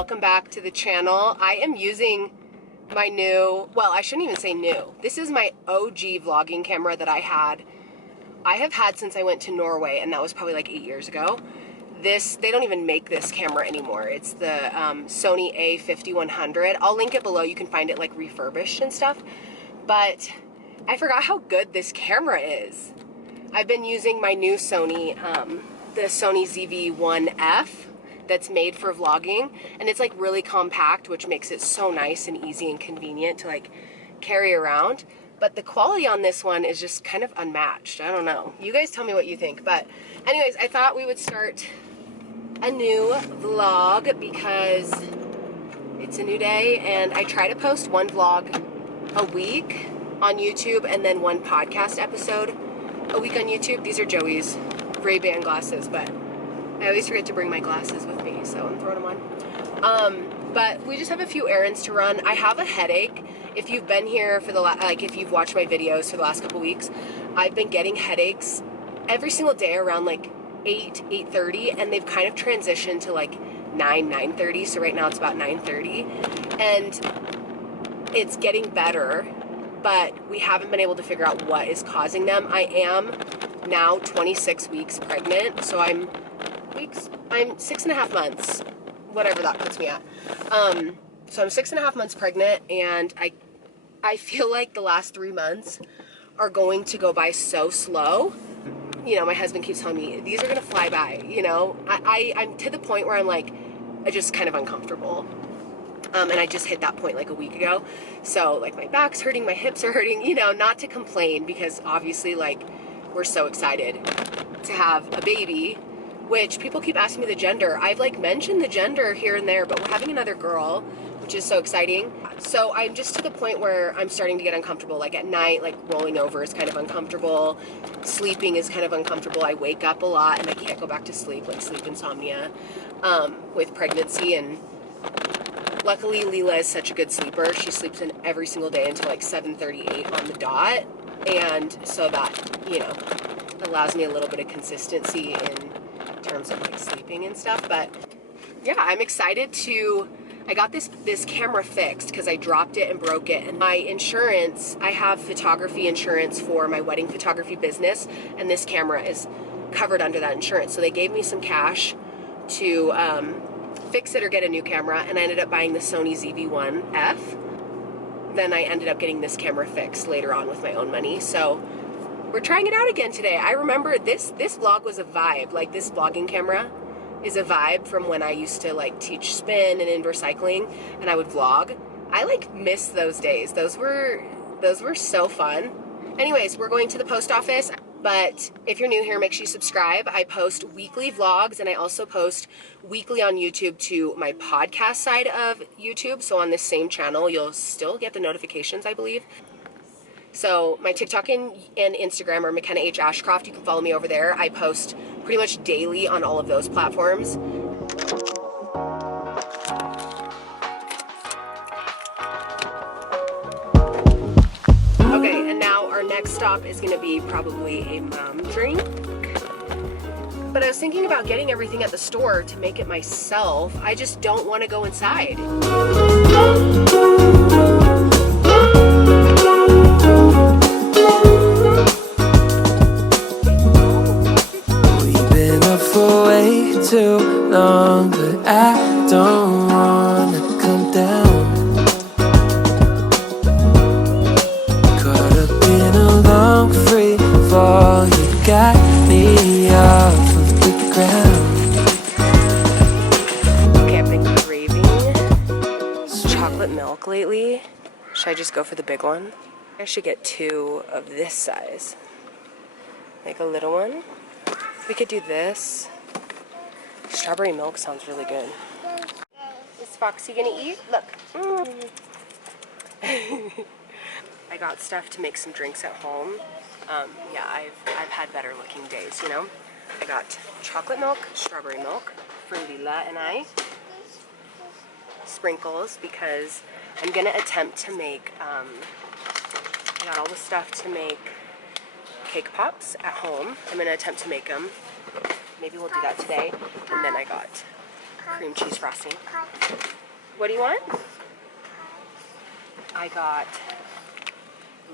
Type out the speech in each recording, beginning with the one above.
welcome back to the channel. I am using my new, well, I shouldn't even say new. This is my OG vlogging camera that I have had since I went to Norway, and that was probably like 8 years ago. They don't even make this camera anymore. It's the Sony A5100. I'll link it below. You can find it like refurbished and stuff. But I forgot how good this camera is. I've been using my new Sony, the Sony ZV-1F that's made for vlogging, and it's like really compact, which makes it so nice and easy and convenient to like carry around. But the quality on this one is just kind of unmatched. I don't know. You guys tell me what you think. But anyways, I thought we would start a new vlog because it's a new day, and I try to post one vlog a week on YouTube and then one podcast episode a week on YouTube. These are Joey's Ray-Ban glasses, but I always forget to bring my glasses with me, so I'm throwing them on. But we just have a few errands to run. I have a headache. If you've been here for the if you've watched my videos for the last couple weeks, I've been getting headaches every single day around like 8:30, and they've kind of transitioned to like 9:30. So right now it's about 9:30, and it's getting better, but we haven't been able to figure out what is causing them. I am now 26 weeks pregnant, so I'm 6.5 months, whatever that puts me at. So I'm 6.5 months pregnant, and I feel like the last 3 months are going to go by so slow. You know, my husband keeps telling me, these are gonna fly by, you know? I'm to the point where I'm like, I just kind of uncomfortable. And I just hit that point like a week ago. So like my back's hurting, my hips are hurting, you know, not to complain, because obviously like we're so excited to have a baby, which people keep asking me the gender. I've like mentioned the gender here and there, but we're having another girl, which is so exciting. So I'm just to the point where I'm starting to get uncomfortable. Like at night, like rolling over is kind of uncomfortable. Sleeping is kind of uncomfortable. I wake up a lot and I can't go back to sleep, like sleep insomnia with pregnancy. And luckily Leela is such a good sleeper. She sleeps in every single day until like 7:38 on the dot. And so that, you know, allows me a little bit of consistency in terms of like sleeping and stuff. But yeah, I'm excited I got this camera fixed because I dropped it and broke it, and my insurance, I have photography insurance for my wedding photography business, and this camera is covered under that insurance. So they gave me some cash to fix it or get a new camera, and I ended up buying the Sony ZV-1F. Then I ended up getting this camera fixed later on with my own money. So we're trying it out again today. I remember this vlog was a vibe. Like, this vlogging camera is a vibe from when I used to like teach spin and indoor cycling, and I would vlog. I like miss those days. Those were so fun. Anyways, we're going to the post office, but if you're new here, make sure you subscribe. I post weekly vlogs, and I also post weekly on YouTube to my podcast side of YouTube. So on this same channel, you'll still get the notifications, I believe. So my TikTok and Instagram are McKenna H. Ashcroft. You can follow me over there. I post pretty much daily on all of those platforms. Okay, and now our next stop is going to be probably a mom drink. But I was thinking about getting everything at the store to make it myself. I just don't want to go inside. Too long, but I don't wanna come down. Caught up in a long free fall, you got me off of the ground. Okay, I've been craving chocolate milk lately. Should I just go for the big one? I should get 2 of this size. Like a little one. We could do this. Strawberry milk sounds really good. Is Foxy gonna eat? Look. I got stuff to make some drinks at home. Yeah, I've had better looking days, you know. I got chocolate milk, strawberry milk for Leela and I. Sprinkles, because I'm gonna attempt to make, I got all the stuff to make cake pops at home. I'm gonna attempt to make them. Maybe we'll do that today. And then I got cream cheese frosting. What do you want? I got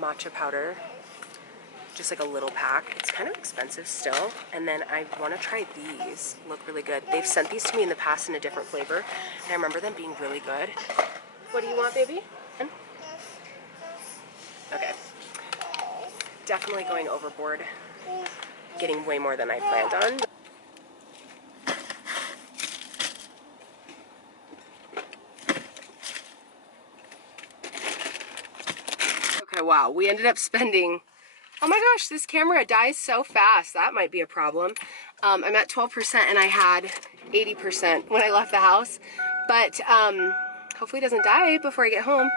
matcha powder, just like a little pack. It's kind of expensive still. And then I want to try these. Look really good. They've sent these to me in the past in a different flavor, and I remember them being really good. What do you want, baby? Okay. Definitely going overboard. Getting way more than I planned on. Okay, wow. We ended up spending... Oh my gosh, this camera dies so fast. That might be a problem. I'm at 12% and I had 80% when I left the house. But hopefully it doesn't die before I get home.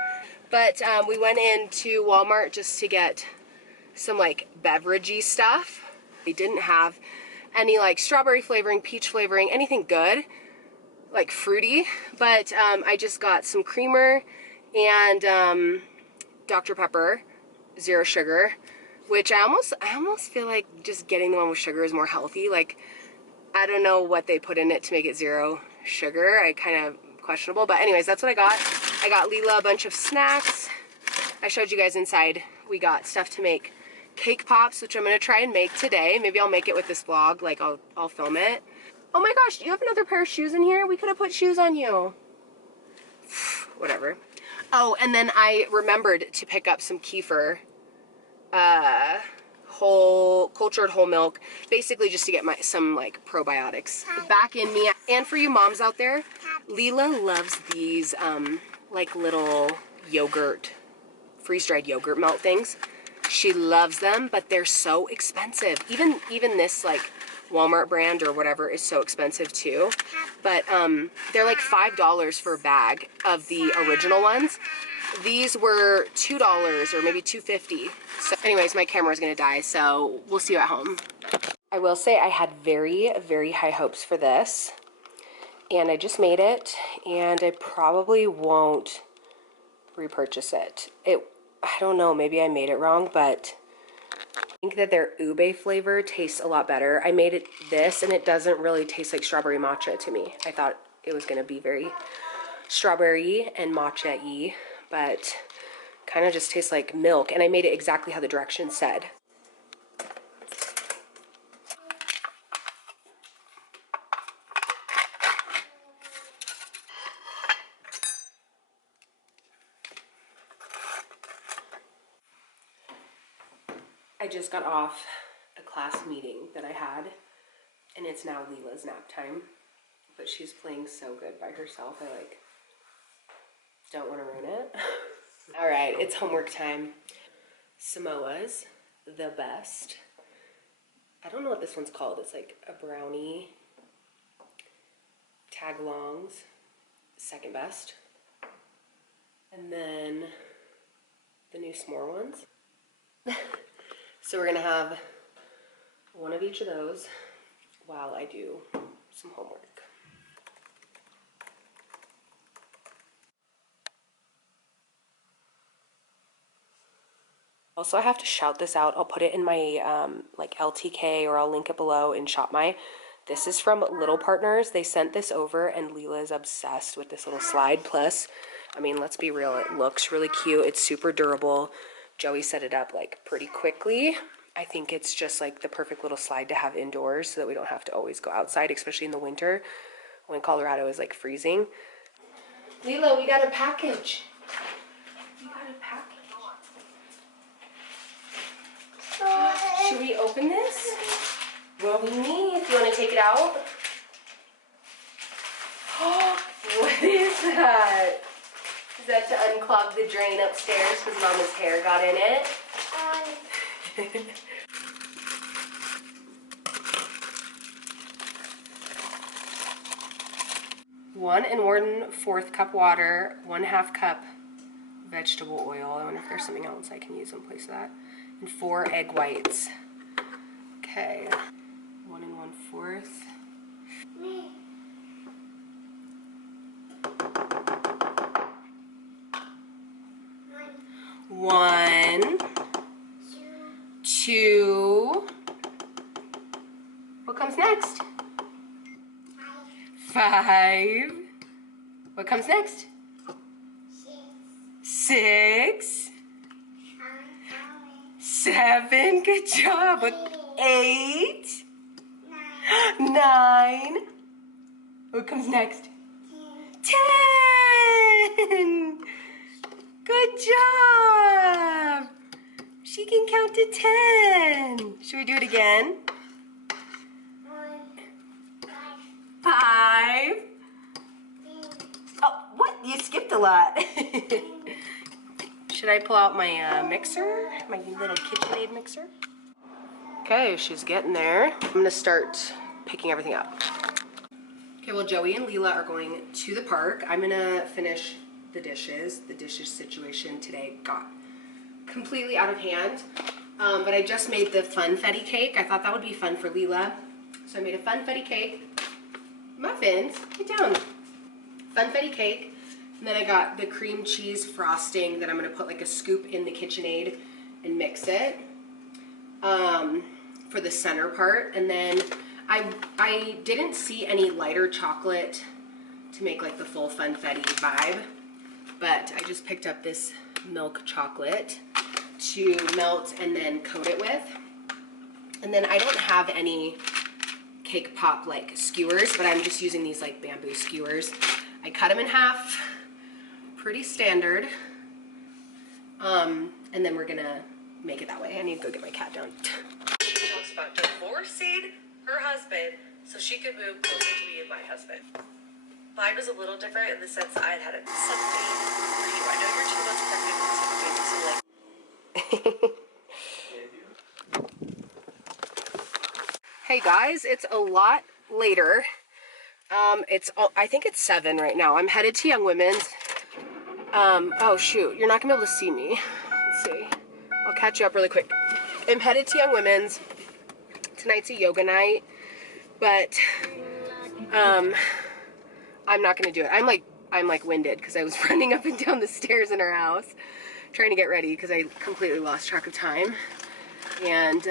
But we went into Walmart just to get some like beveragey stuff. They didn't have any like strawberry flavoring, peach flavoring, anything good, like fruity. But I just got some creamer and Dr. Pepper, 0 sugar. Which I almost feel like just getting the one with sugar is more healthy. Like, I don't know what they put in it to make it 0 sugar. I kind of questionable. But anyways, that's what I got. I got Leela a bunch of snacks. I showed you guys inside. We got stuff to make cake pops, which I'm going to try and make today. Maybe I'll make it with this vlog. Like, I'll film it. Oh my gosh, do you have another pair of shoes in here? We could have put shoes on you. Whatever. Oh, and then I remembered to pick up some kefir. Cultured whole milk, basically just to get some like probiotics back in me. And for you moms out there, Leela loves these like little yogurt, freeze-dried yogurt melt things. She loves them, but they're so expensive. Even this like Walmart brand or whatever is so expensive too. But they're like $5 for a bag of the original ones. These were $2 or maybe $2.50. So anyways, my camera's gonna die, so we'll see you at home. I will say I had very, very high hopes for this, and I just made it, and I probably won't repurchase it. I don't know, maybe I made it wrong, but I think that their ube flavor tastes a lot better. I made this, and it doesn't really taste like strawberry matcha to me. I thought it was gonna be very strawberry and matcha-y, but kind of just tastes like milk, and I made it exactly how the directions said. I just got off a class meeting that I had, and it's now Leela's nap time, but she's playing so good by herself. I like don't want to ruin it. All right, it's homework time. Samoa's, the best. I don't know what this one's called. It's like a brownie. Tagalongs, second best. And then the new s'more ones. So we're gonna have one of each of those while I do some homework. Also, I have to shout this out. I'll put it in my like LTK, or I'll link it below in ShopMy. This is from Little Partners. They sent this over, and Leela is obsessed with this little slide. Plus, I mean, let's be real, it looks really cute. It's super durable. Joey set it up like pretty quickly. I think it's just like the perfect little slide to have indoors so that we don't have to always go outside, especially in the winter when Colorado is like freezing. Leela, we got a package. We got a package. Should we open this? Well, me, if you want to take it out. Oh, what is that? Is that to unclog the drain upstairs because Mama's hair got in it? 1 1/4 cup water, 1/2 cup vegetable oil. I wonder if there's something else I can use in place of that. And 4 egg whites. Okay. 1 1/4. One, two. What comes next? 5. What comes next? 6. 7. Good job. 8. 9. What comes next? 10. Good job. She can count to 10. Should we do it again? 5. Oh, what? You skipped a lot. Should I pull out my mixer? My little KitchenAid mixer? Okay, she's getting there. I'm gonna start picking everything up. Okay, well, Joey and Leela are going to the park. I'm gonna finish the dishes. The dishes situation today got completely out of hand. But I just made the funfetti cake. I thought that would be fun for Leela. So I made a funfetti cake. Muffins, get down. Funfetti cake. And then I got the cream cheese frosting that I'm gonna put like a scoop in the KitchenAid and mix it for the center part. And then I didn't see any lighter chocolate to make like the full funfetti vibe, but I just picked up this milk chocolate to melt and then coat it with. And then I don't have any cake pop like skewers, but I'm just using these like bamboo skewers. I cut them in half, pretty standard. And then we're gonna make it that way. I need to go get my cat down. She talks about divorcing her husband so she could move closer to me and my husband. Mine was a little different in the sense that I had something for you. I know you're 2 months pregnant with something, so like. Hey guys, it's a lot later. I think it's 7 right now. I'm headed to Young Women's. Oh shoot, you're not gonna be able to see me. Let's see. I'll catch you up really quick. I'm headed to Young Women's. Tonight's a yoga night, but I'm not gonna do it. I'm like winded because I was running up and down the stairs in her house trying to get ready because I completely lost track of time and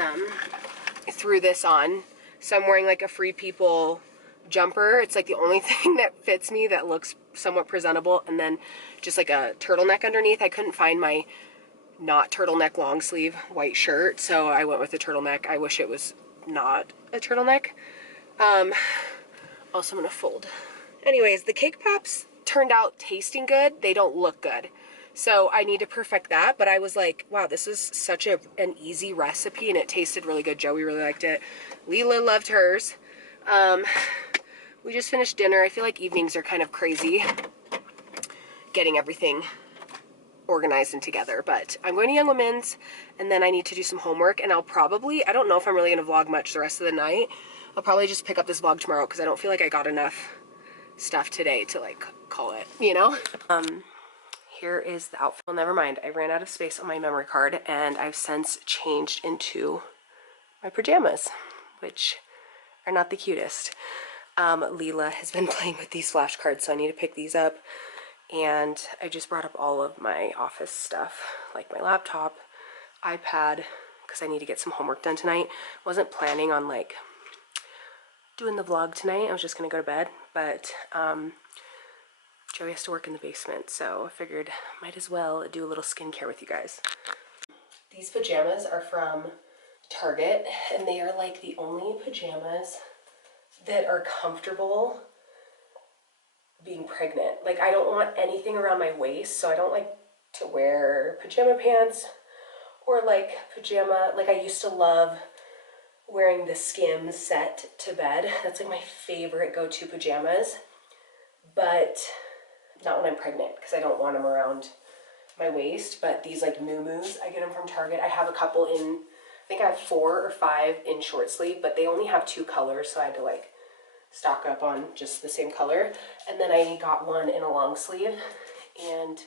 threw this on. So I'm wearing like a Free People jumper. It's like the only thing that fits me that looks somewhat presentable, and then just like a turtleneck underneath. I couldn't find my not turtleneck long sleeve white shirt, so I went with a turtleneck. I wish it was not a turtleneck. Also, I'm gonna fold. Anyways, the cake pops turned out tasting good. They don't look good, so I need to perfect that. But I was like, wow, this is such an easy recipe, and it tasted really good. Joey really liked it. Leela loved hers. We just finished dinner. I feel like evenings are kind of crazy getting everything organized and together, but I'm going to Young Women's, and then I need to do some homework, and I don't know if I'm really going to vlog much the rest of the night. I'll probably just pick up this vlog tomorrow because I don't feel like I got enough stuff today to like call it, you know? Here is the outfit. Well, never mind. I ran out of space on my memory card, and I've since changed into my pajamas, which are not the cutest. Leela has been playing with these flashcards, so I need to pick these up. And I just brought up all of my office stuff, like my laptop, iPad, because I need to get some homework done tonight. Wasn't planning on like doing the vlog tonight. I was just gonna go to bed, but Joey has to work in the basement, so I figured might as well do a little skincare with you guys. These pajamas are from Target, and they are like the only pajamas that are comfortable being pregnant. Like, I don't want anything around my waist, so I don't like to wear pajama pants or like pajama, like I used to love wearing the Skims set to bed. That's like my favorite go-to pajamas, but not when I'm pregnant because I don't want them around my waist. But these like muumuus, I get them from Target. I have a couple in, I think I have 4 or 5 in short sleeve, but they only have 2 colors, so I had to like stock up on just the same color. And then I got one in a long sleeve, and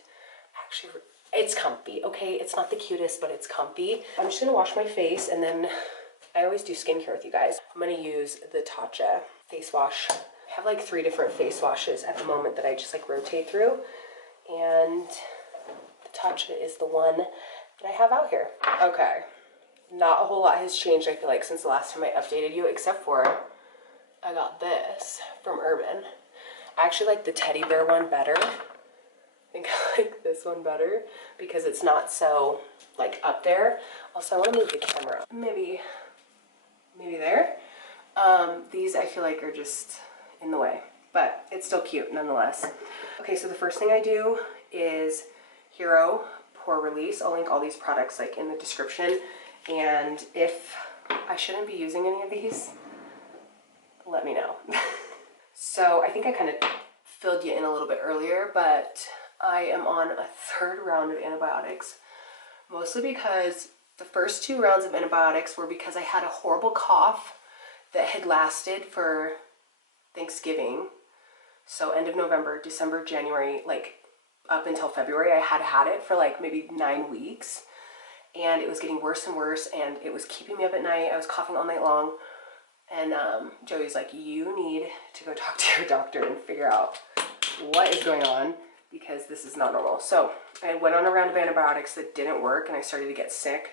actually it's comfy, okay? It's not the cutest, but it's comfy. I'm just gonna wash my face, and then I always do skincare with you guys. I'm gonna use the Tatcha face wash. I have like 3 different face washes at the moment that I just like rotate through, and the Tatcha is the one that I have out here. Okay, not a whole lot has changed, I feel like, since the last time I updated you, except for I got this from Urban. I actually like the teddy bear one better. I think I like this one better because it's not so like up there. Also, I want to move the camera. Maybe there. These I feel like are just in the way, but it's still cute nonetheless. Okay, so the first thing I do is Hero Pore Release. I'll link all these products like in the description. And if I shouldn't be using any of these, let me know. So I think I kind of filled you in a little bit earlier, but I am on a third round of antibiotics, mostly because the first 2 rounds of antibiotics were because I had a horrible cough that had lasted for Thanksgiving. So end of November, December, January, like up until February, I had it for like maybe 9 weeks. And it was getting worse and worse, and it was keeping me up at night. I was coughing all night long. And Joey's like, you need to go talk to your doctor and figure out what is going on, because this is not normal. So I went on a round of antibiotics that didn't work, and I started to get sick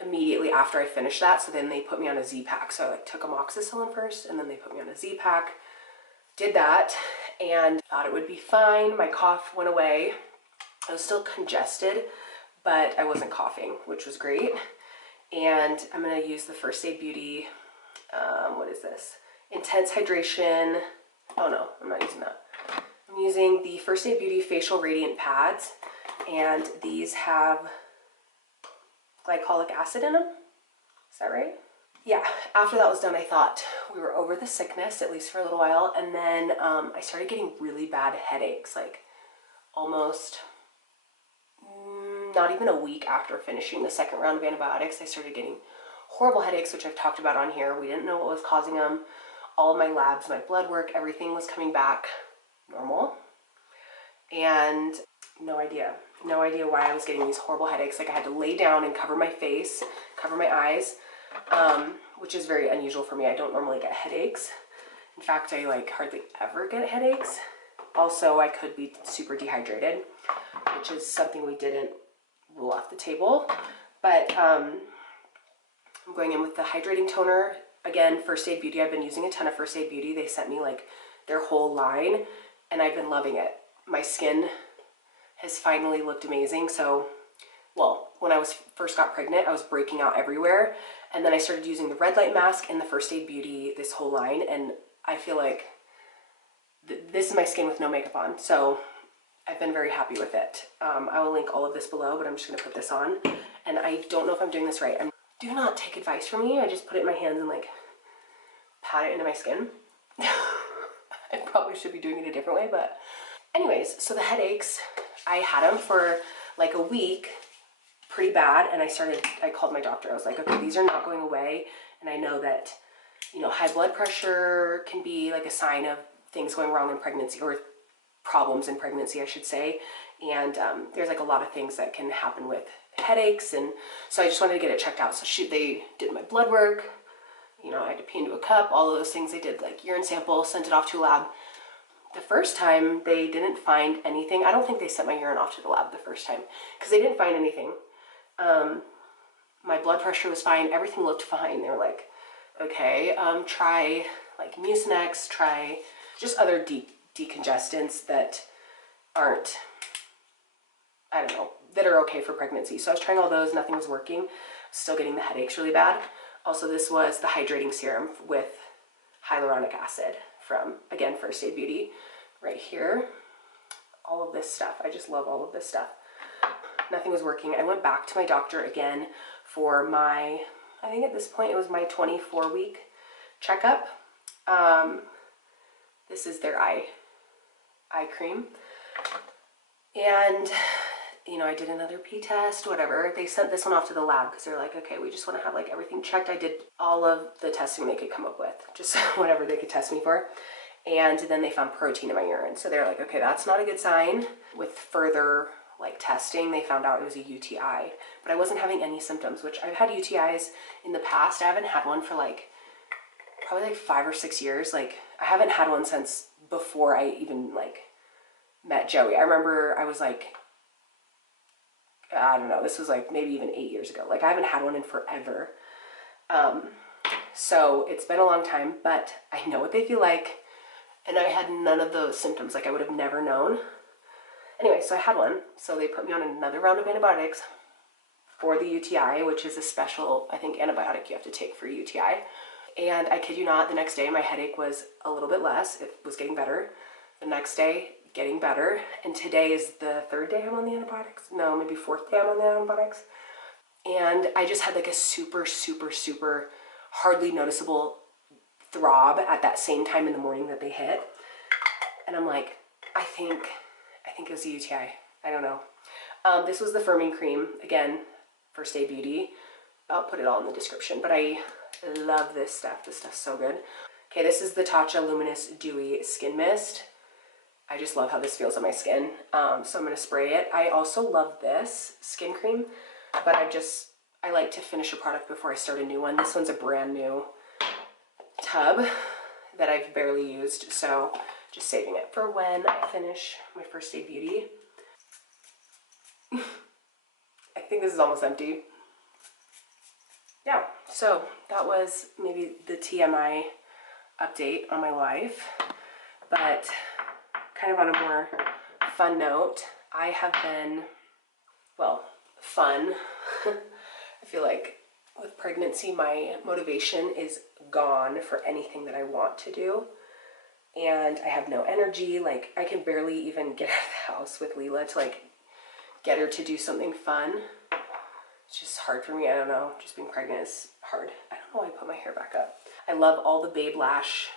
immediately after I finished that. So then they put me on a Z-Pack. So I like took amoxicillin first, and then they put me on a Z-Pack. Did that and thought it would be fine. My cough went away. I was still congested, but I wasn't coughing, which was great. And I'm gonna use the First Aid Beauty, what is this? Intense Hydration. Oh no, I'm not using that. I'm using the First Aid Beauty Facial Radiant Pads, and these have glycolic acid in them. Is that right? Yeah, after that was done, I thought we were over the sickness, at least for a little while, and then I started getting really bad headaches, like almost not even a week after finishing the second round of antibiotics. I started getting horrible headaches, which I've talked about on here. We didn't know what was causing them. All of my labs, my blood work, everything was coming back normal. And no idea why I was getting these horrible headaches. Like I had to lay down and cover my face, cover my eyes, which is very unusual for me. I don't normally get headaches. In fact, I like hardly ever get headaches. Also, I could be super dehydrated, which is something we didn't rule off the table. But I'm going in with the hydrating toner. Again, First Aid Beauty. I've been using a ton of First Aid Beauty. They sent me like their whole line, and I've been loving it. My skin has finally looked amazing. So, well, when I was first got pregnant, I was breaking out everywhere. And then I started using the red light mask and the First Aid Beauty, this whole line. And I feel like this is my skin with no makeup on. So I've been very happy with it. I will link all of this below, but I'm just gonna put this on. And I don't know if I'm doing this right. Do not take advice from me. I just put it in my hands and like pat it into my skin. I probably should be doing it a different way, but anyways, so the headaches, I had them for like a week, pretty bad, and I called my doctor. I was like, okay, these are not going away, and I know that, you know, high blood pressure can be like a sign of things going wrong in pregnancy, or problems in pregnancy, I should say, and there's like a lot of things that can happen with headaches, and so I just wanted to get it checked out. So they did my blood work, you know, I had to pee into a cup, all of those things. They did like urine sample, sent it off to a lab. The first time they didn't find anything. I don't think they sent my urine off to the lab the first time because they didn't find anything. My blood pressure was fine. Everything looked fine. They were like, okay, try like Mucinex, try just other decongestants that aren't, I don't know, that are okay for pregnancy. So I was trying all those, nothing was working. Still getting the headaches really bad. Also, this was the hydrating serum with hyaluronic acid from, again, First Aid Beauty right here. All of this stuff. I just love all of this stuff. Nothing was working. I went back to my doctor again for my, I think at this point it was my 24-week checkup. This is their eye cream. And, you know, I did another pee test, whatever. They sent this one off to the lab because they're like, okay, we just want to have like everything checked. I did all of the testing they could come up with, just whatever they could test me for. And then they found protein in my urine. So they're like, okay, that's not a good sign. With further like testing, they found out it was a UTI, but I wasn't having any symptoms, which I've had UTIs in the past. I haven't had one for like probably like 5 or 6 years. Like I haven't had one since before I even like met Joey. I remember I was like, I don't know, this was like maybe even 8 years ago. Like I haven't had one in forever. So it's been a long time, but I know what they feel like. and I had none of those symptoms. Like, I would have never known. Anyway, so I had one. So they put me on another round of antibiotics for the UTI, which is a special, I think, antibiotic you have to take for UTI. And I kid you not, the next day my headache was a little bit less. It was getting better. The next day, getting better. And today is the third day I'm on the antibiotics. No, maybe fourth day I'm on the antibiotics. And I just had like a super, super, super hardly noticeable throb at that same time in the morning that they hit. And I'm like, I think it was a UTI. I don't know. This was the firming cream. Again, First Aid Beauty. I'll put it all in the description, but I love this stuff. This stuff's so good. Okay, this is the Tatcha Luminous Dewy Skin Mist. I just love how this feels on my skin. So I'm gonna spray it. I also love this skin cream, but I like to finish a product before I start a new one. This one's a brand new tub that I've barely used, so just saving it for when I finish my First Aid Beauty. I think this is almost empty. Yeah, so that was maybe the TMI update on my life, but kind of on a more fun note, I have been, well, fun. I feel like with pregnancy, my motivation is gone for anything that I want to do. And I have no energy. Like, I can barely even get out of the house with Leela to like get her to do something fun. It's just hard for me. I don't know. Just being pregnant is hard. I don't know why I put my hair back up. I love all the Babe Lash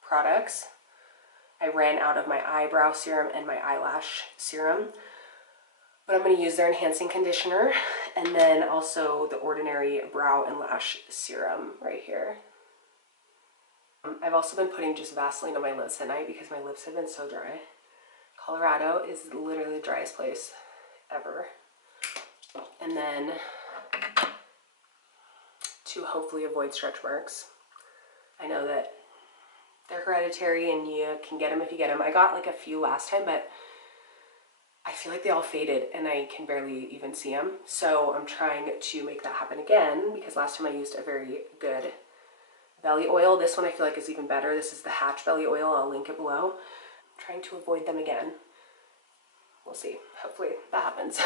products. I ran out of my eyebrow serum and my eyelash serum, but I'm going to use their enhancing conditioner and then also the Ordinary brow and lash serum right here. I've also been putting just Vaseline on my lips at night because my lips have been so dry. Colorado is literally the driest place ever. And then to hopefully avoid stretch marks. I know that they're hereditary and you can get them if you get them. I got like a few last time, but I feel like they all faded and I can barely even see them. So I'm trying to make that happen again because last time I used a very good belly oil. This one I feel like is even better. This is the Hatch belly oil. I'll link it below. I'm trying to avoid them again. We'll see. Hopefully that happens.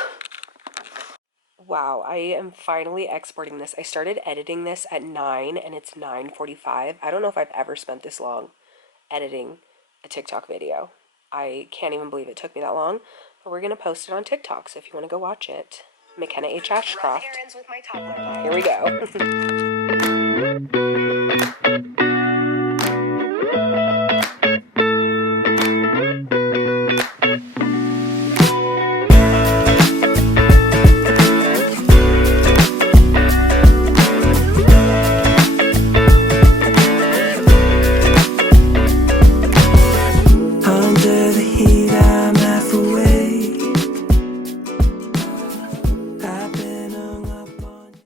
Wow, I am finally exporting this. I started editing this at 9 and it's 9:45. I don't know if I've ever spent this long editing a TikTok video. I can't even believe it took me that long, but we're going to post it on TikTok, so if you want to go watch it, McKenna H. Ashcroft. Here we go.